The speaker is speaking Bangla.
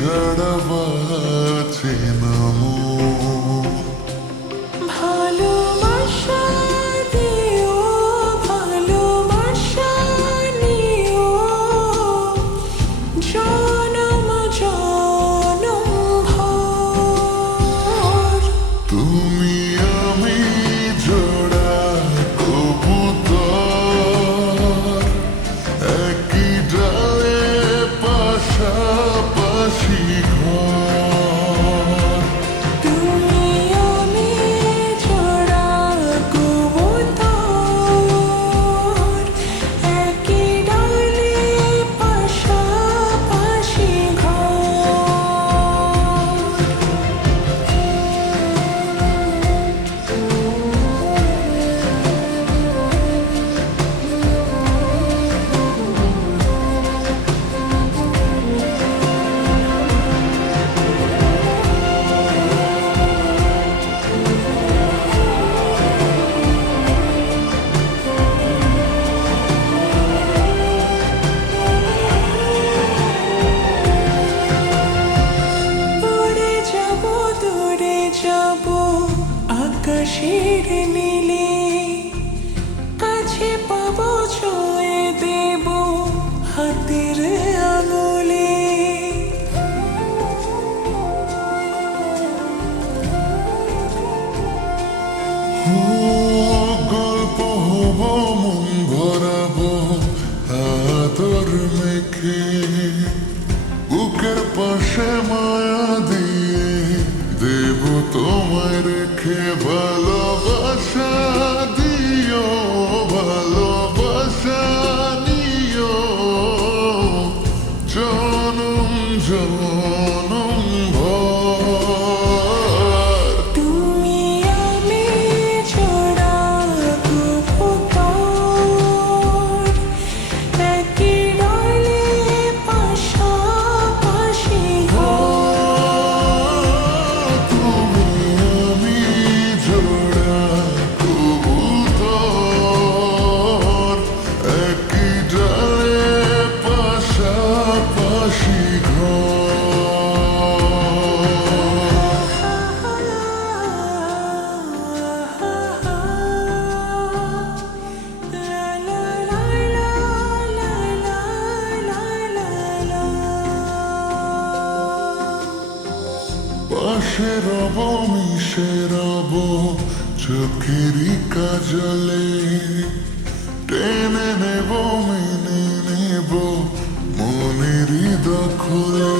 ছাড়া বাঁচে না মন। ভালোবাসা দিও, ভালোবাসা নিও, জনম জনম ভর। তুমি আমি জোড়া কবুতর, একই ডালে পাশাপাশি ঘর। তুমি আমি জোড়া কবুতর, একই ডালে পাশাপাশি ঘর। উড়ে যাব, দূরে যাব আকাশের নীলে, কাছে পাবো, ছুঁয়ে দেব হাতের আঙুলে। ও গল্প হব, মন ভরাবো আদর মেখে, বুকের পাশে মায়া দিয়ে দেব তোমায় রেখে। ভালোবাসা দিও, ভালোবাসা নিও, জনম জনম ভর। তুমি আমি জোড়া কবুতর, একই ডালে পাশাপাশি ঘর। তুমি আমি জোড়া কবুতর, একই ডালে পাশাপাশি ঘর। লা লা লা লা লা লা লা লা। পাশে রব, মিশে রব চোখেরই কাজলে, টেনে নেব, মেনে নেব মনেরই দখলে।